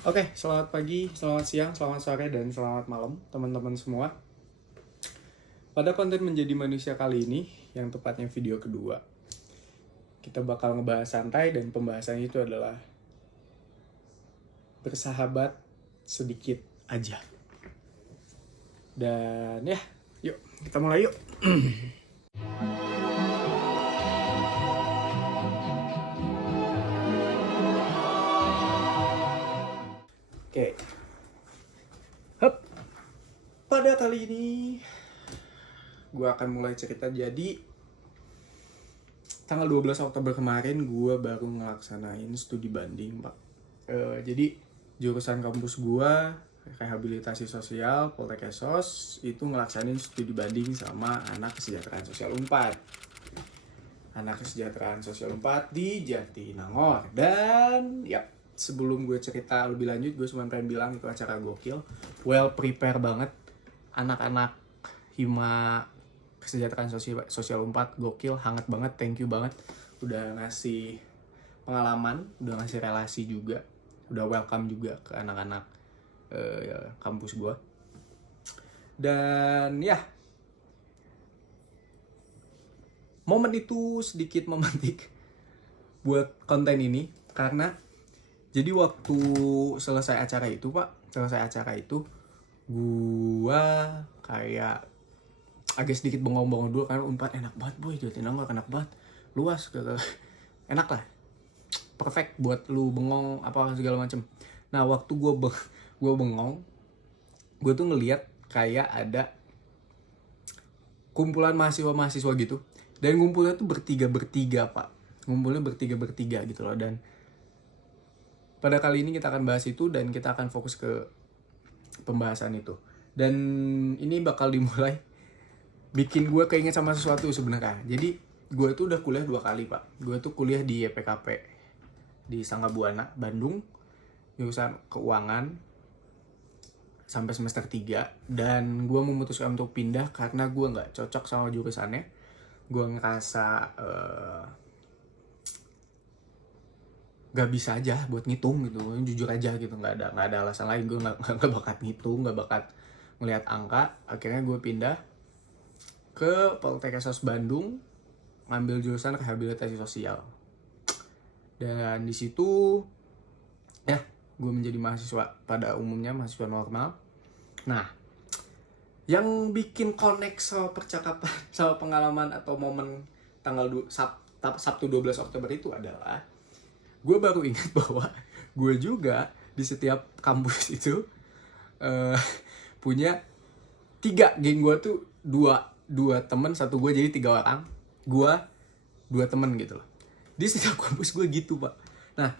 Oke, selamat pagi, selamat siang, selamat sore, dan selamat malam teman-teman semua. Pada konten menjadi manusia kali ini, yang tepatnya video kedua, kita bakal ngebahas santai dan pembahasannya itu adalah bersahabat sedikit aja. Dan ya, yuk kita mulai yuk. Oke. Hup. Pada kali ini gue akan mulai cerita. Jadi tanggal 12 Oktober kemarin gue baru ngelaksanain studi banding, Pak. Jadi jurusan kampus gue rehabilitasi sosial Poltek Esos itu ngelaksanain studi banding sama anak kesejahteraan sosial 4. Anak kesejahteraan sosial 4 di Jatinangor. Dan ya, sebelum gue cerita lebih lanjut, gue cuma pengen bilang itu acara gokil, well prepare banget. Anak-anak Hima Kesejahteraan Sosial 4 gokil, hangat banget, thank you banget. Udah ngasih pengalaman, udah ngasih relasi juga, udah welcome juga ke anak-anak kampus gue. Dan ya, momen itu sedikit memantik buat konten ini karena jadi waktu selesai acara itu, gua kayak agak sedikit bengong-bengong dulu karena Unpad enak banget boy, Jatinangor enak banget, luas, enak lah, perfect buat lu bengong apa segala macem. Nah waktu gua bengong, gua tuh ngeliat kayak ada kumpulan mahasiswa gitu, dan ngumpulnya tuh bertiga pak, ngumpulnya bertiga gitu loh. Dan pada kali ini kita akan bahas itu dan kita akan fokus ke pembahasan itu. Dan ini bakal dimulai bikin gue keinget sama sesuatu sebenarnya. Jadi gue tuh udah kuliah 2 kali, Pak. Gue tuh kuliah di YPKP di Sangga Buana, Bandung, jurusan keuangan sampai semester 3. Dan gue memutuskan untuk pindah karena gue gak cocok sama jurusannya. Gue ngerasa gak bisa aja buat ngitung gitu, jujur aja gitu, nggak ada alasan lain. Gue nggak bakat ngitung, nggak bakat ngelihat angka. Akhirnya gue pindah ke Poltek Esos Bandung, ngambil jurusan rehabilitasi sosial. Dan di situ ya gue menjadi mahasiswa pada umumnya, mahasiswa normal. Nah, yang bikin connect sama percakapan, sama pengalaman atau momen tanggal Sabtu 12 Oktober itu adalah gue baru ingat bahwa gue juga di setiap kampus itu punya 3 geng. Gue tuh dua temen, 1 gue, jadi 3 orang. Gue 2 temen gitu loh. Di setiap kampus gue gitu, Pak. Nah,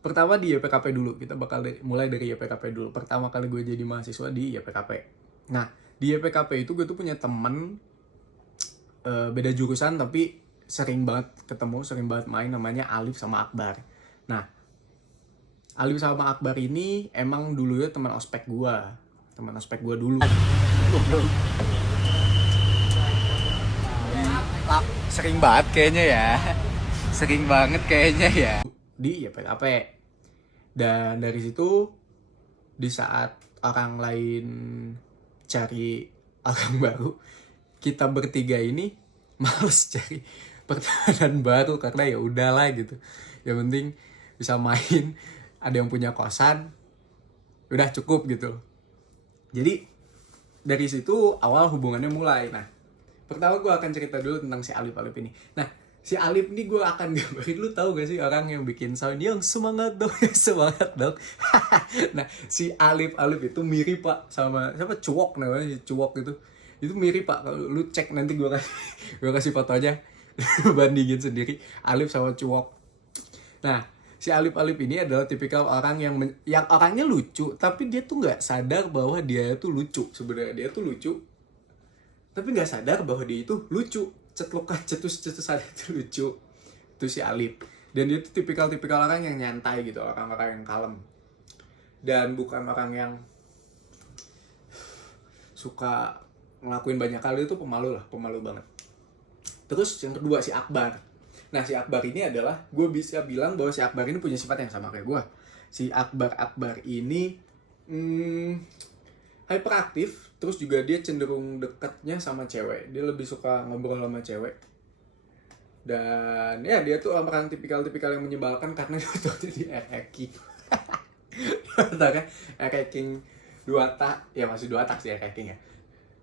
pertama di YPKP dulu. Kita bakal mulai dari YPKP dulu. Pertama kali gue jadi mahasiswa di YPKP. Nah, di YPKP itu gue tuh punya temen beda jurusan tapi sering banget ketemu, sering banget main, namanya Alif sama Akbar. Nah, Alif sama Akbar ini emang dulunya teman ospek gue dulu. Sering banget kayaknya ya. Sering banget kayaknya ya. Di YPKP. Dan dari situ, di saat orang lain cari orang baru, kita bertiga ini males cari pertemanan baru karena ya udahlah gitu. Yang penting bisa main, ada yang punya kosan, udah cukup gitu. Jadi dari situ awal hubungannya mulai. Nah, pertama gue akan cerita dulu tentang si Alif ini. Nah, si Alif ini gue akan gambarin, lu tahu gak sih orang yang bikin sound yang semangat dong, semangat dong. Nah, si Alif itu mirip, Pak, sama siapa, Cuok namanya, Cuok itu mirip, Pak. Kalau lu cek nanti gue kasih fotonya, bandingin sendiri Alif sama Cuok. Nah, si Alif ini adalah tipikal orang yang orangnya lucu, tapi dia tuh nggak sadar bahwa dia tuh lucu. Sebenarnya dia tuh lucu, tapi nggak sadar bahwa dia itu lucu. Cetus-cetusan itu lucu. Itu si Alif. Dan dia tuh tipikal orang yang nyantai gitu, orang-orang yang kalem. Dan bukan orang yang suka ngelakuin banyak kali, itu pemalu banget. Terus yang kedua si Akbar. Nah, si Akbar ini adalah, gue bisa bilang bahwa si Akbar ini punya sifat yang sama kayak gue. si Akbar ini hyperaktif, terus juga dia cenderung dekatnya sama cewek. Dia lebih suka ngobrol sama cewek. Dan ya dia tuh orang tipikal-tipikal yang menyebalkan karena dia tuh di hacking. Kan hacking 2 tak, ya masih 2 tak sih hacking ya.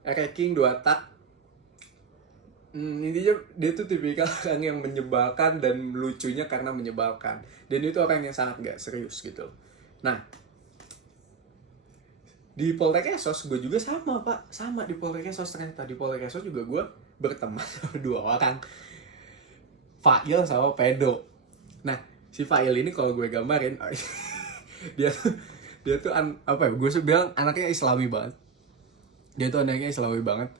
Hacking 2 tak. Intinya dia tuh tipikal orang yang menyebalkan dan lucunya karena menyebalkan. Dan itu orang yang sangat gak serius gitu. Nah, di Poltek Esos gue juga sama pak, sama di Poltek Esos. Ternyata di Poltek Esos juga gue berteman sama 2 orang, Fail sama Pedo. Nah si Fail ini kalau gue gambarin dia tuh apa ya, gue bilang anaknya Islami banget. Dia tuh anaknya Islami banget,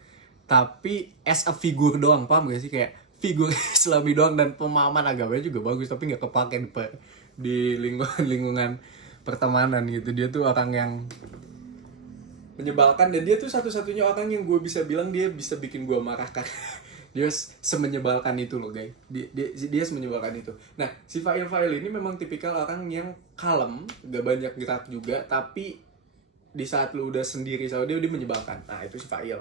tapi as a figure doang, paham gak sih, kayak figur Islami doang, dan pemahaman agamanya juga bagus tapi nggak kepake di lingkungan pertemanan gitu. Dia tuh orang yang menyebalkan, dan dia tuh satu-satunya orang yang gue bisa bilang dia bisa bikin gue marah kan. Dia semenyebalkan itu loh guys, dia semenyebalkan itu. Nah si Fail ini memang tipikal orang yang kalem, gak banyak gerak juga, tapi di saat lu udah sendiri sama dia menyebalkan. Nah itu si Fail.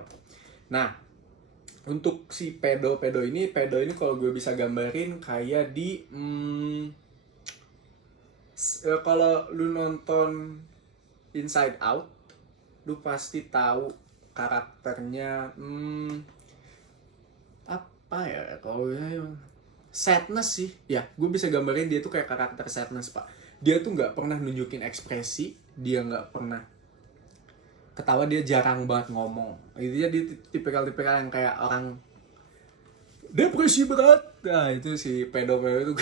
Nah untuk si Pedo ini kalau gue bisa gambarin kayak di kalau lu nonton Inside Out, lu pasti tahu karakternya apa ya, kalau sadness sih ya, gue bisa gambarin dia tuh kayak karakter sadness pak. Dia tuh nggak pernah nunjukin ekspresi, dia nggak pernah ketawa, dia jarang banget ngomong. Intinya dia tipikal yang kayak orang depresi berat. Nah itu si Pedo itu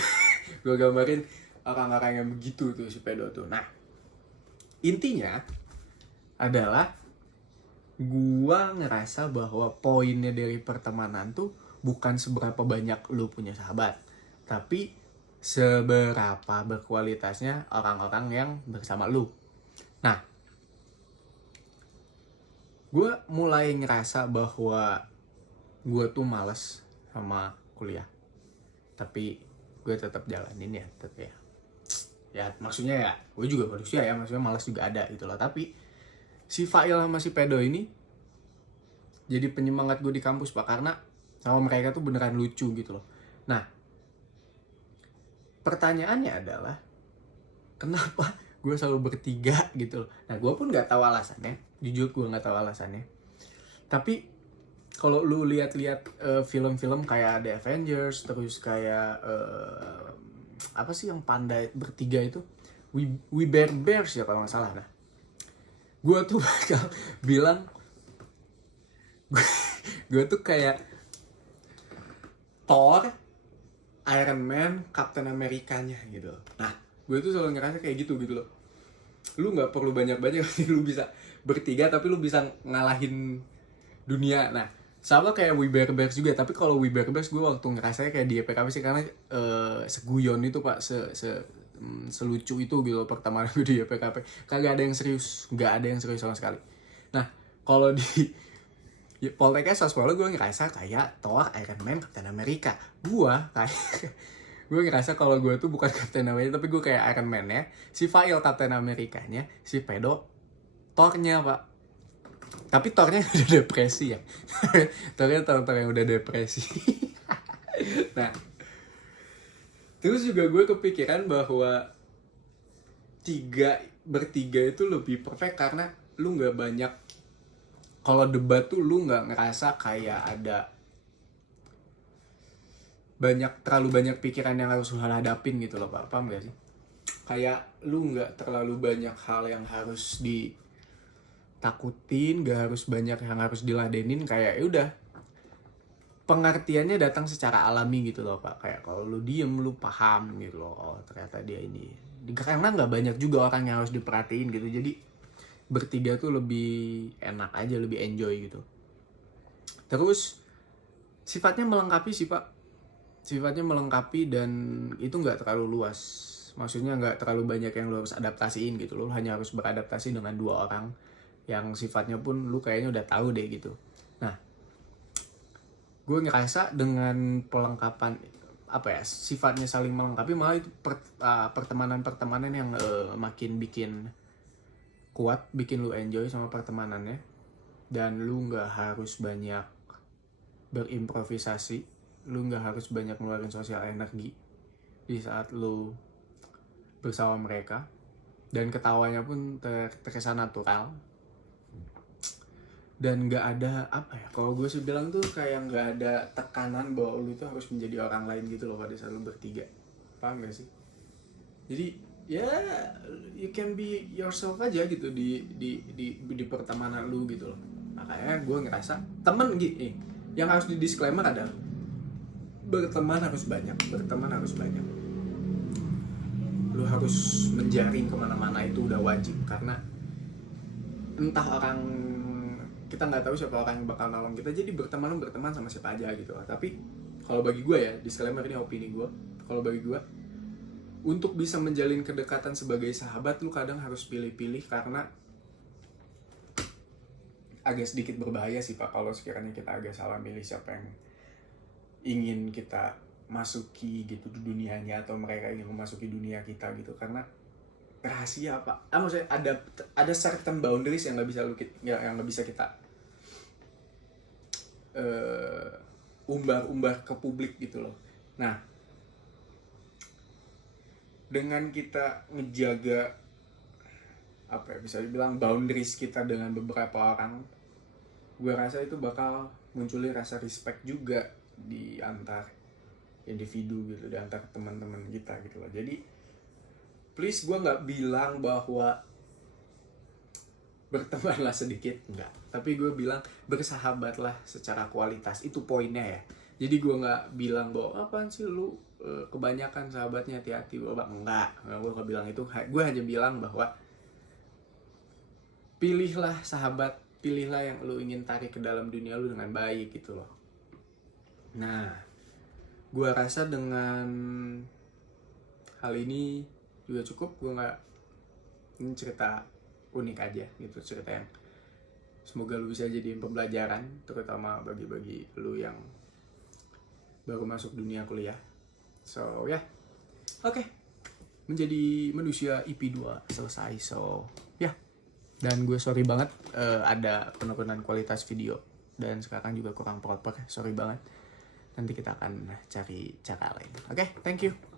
gue gambarin orang-orang yang begitu tuh si Pedo tuh. Nah intinya adalah gua ngerasa bahwa poinnya dari pertemanan tuh bukan seberapa banyak lu punya sahabat, tapi seberapa berkualitasnya orang-orang yang bersama lu. Nah, gua mulai ngerasa bahwa gua tuh males sama kuliah, tapi gue tetap jalanin ya, tetap ya maksudnya ya gue juga manusia ya, maksudnya malas juga ada gitu loh. Tapi si Fail sama si Pedo ini jadi penyemangat gue di kampus pak, karena sama mereka tuh beneran lucu gitu loh. Nah pertanyaannya adalah kenapa gue selalu bertiga gitu loh. Nah gue pun nggak tahu alasannya, jujur gue nggak tahu alasannya. Tapi kalau lu lihat-lihat film-film kayak The Avengers, terus kayak apa sih yang pandai bertiga itu, We Bare Bears ya kalau nggak salah. Nah gue tuh bakal bilang gue tuh kayak Thor, Iron Man, Captain Amerikanya gitu. Nah gue tuh selalu ngerasa kayak gitu loh. Lu nggak perlu banyak-banyak, lu bisa bertiga tapi lu bisa ngalahin dunia. Nah sama kayak We Bare Bears juga, tapi kalau We Bare Bears gue waktu ngerasanya kayak di EPKP sih, karena seguyon itu pak, selucu itu gitu pertama gue di EPKP. Kagak ada yang serius, nggak ada yang serius sama sekali. Nah kalau di Poltek Esos gue ngerasa kayak Thor, Iron Man, Captain America. Gue ngerasa kalau gue tuh bukan Captain America, tapi gue kayak Iron Man ya, si Fail Captain Amerikanya, si Pedo Thor-nya pak. Tapi Thor-nya udah depresi ya. Thor-nya Thor yang udah depresi. Nah terus juga gue kepikiran bahwa bertiga itu lebih perfect, karena lu nggak banyak, kalau debat tuh lu nggak ngerasa kayak ada terlalu banyak pikiran yang harus lu hadapin gitu loh pak, paham gak sih? Kayak lu nggak terlalu banyak hal yang harus ditakutin, nggak harus banyak yang harus diladenin, kayak ya udah pengertiannya datang secara alami gitu loh pak. Kayak kalau lu diem lu paham gitu loh, oh ternyata dia ini, karena nggak banyak juga orang yang harus diperhatiin gitu. Jadi bertiga tuh lebih enak aja, lebih enjoy gitu. Terus sifatnya melengkapi sih pak, sifatnya melengkapi, dan itu nggak terlalu luas. Maksudnya nggak terlalu banyak yang lu harus adaptasiin gitu. Lu hanya harus beradaptasi dengan 2 orang yang sifatnya pun lu kayaknya udah tahu deh gitu. Nah gue ngerasa dengan pelengkapan sifatnya saling melengkapi, malah itu pertemanan-pertemanan yang makin bikin kuat, bikin lu enjoy sama pertemanannya, dan lu nggak harus banyak berimprovisasi, lu nggak harus banyak ngeluarin sosial energi di saat lu bersama mereka, dan ketawanya pun terkesan natural. Dan nggak ada kalau gue sih bilang tuh kayak nggak ada tekanan bahwa lu tuh harus menjadi orang lain gitu loh pada saat lu bertiga. Paham gak sih? Jadi ya you can be yourself aja gitu di pertemanan lu gitu loh. Makanya gue ngerasa temen gini yang harus di disclaimer adalah berteman harus banyak. Lu harus menjaring kemana-mana, itu udah wajib, karena entah kita nggak tahu siapa orang yang bakal nolong kita, jadi berteman sama siapa aja gitu. Tapi kalau bagi gue ya, disclaimer ini opini gue, kalau bagi gue untuk bisa menjalin kedekatan sebagai sahabat, lu kadang harus pilih-pilih, karena agak sedikit berbahaya sih Pak kalau sekiranya kita agak salah milih siapa yang ingin kita masuki gitu di dunianya, atau mereka ingin memasuki dunia kita gitu, karena rahasia Pak. Maksudnya ada certain boundaries yang nggak bisa kita umbar ke publik gitu loh. Nah, dengan kita ngejaga bisa dibilang boundaries kita dengan beberapa orang, gue rasa itu bakal munculin rasa respect juga di antar individu gitu, di antar teman-teman kita gitu loh. Jadi please, gue nggak bilang bahwa bertemanlah sedikit, enggak, tapi gue bilang bersahabatlah secara kualitas, itu poinnya ya. Jadi gue nggak bilang bahwa apaan sih lu kebanyakan sahabatnya, hati-hati bapak, enggak, gue nggak bilang itu. Gue hanya bilang bahwa pilihlah sahabat, pilihlah yang lu ingin tarik ke dalam dunia lu dengan baik gitu loh. Nah, gue rasa dengan hal ini juga cukup. Ini cerita unik aja gitu, cerita yang semoga lu bisa jadiin pembelajaran, terutama bagi lu yang baru masuk dunia kuliah. So ya, oke. Menjadi manusia IP2 selesai. So ya, dan gue sorry banget ada penurunan kualitas video, dan sekarang juga kurang proper, sorry banget. Nanti kita akan cari cara lain. Oke, thank you.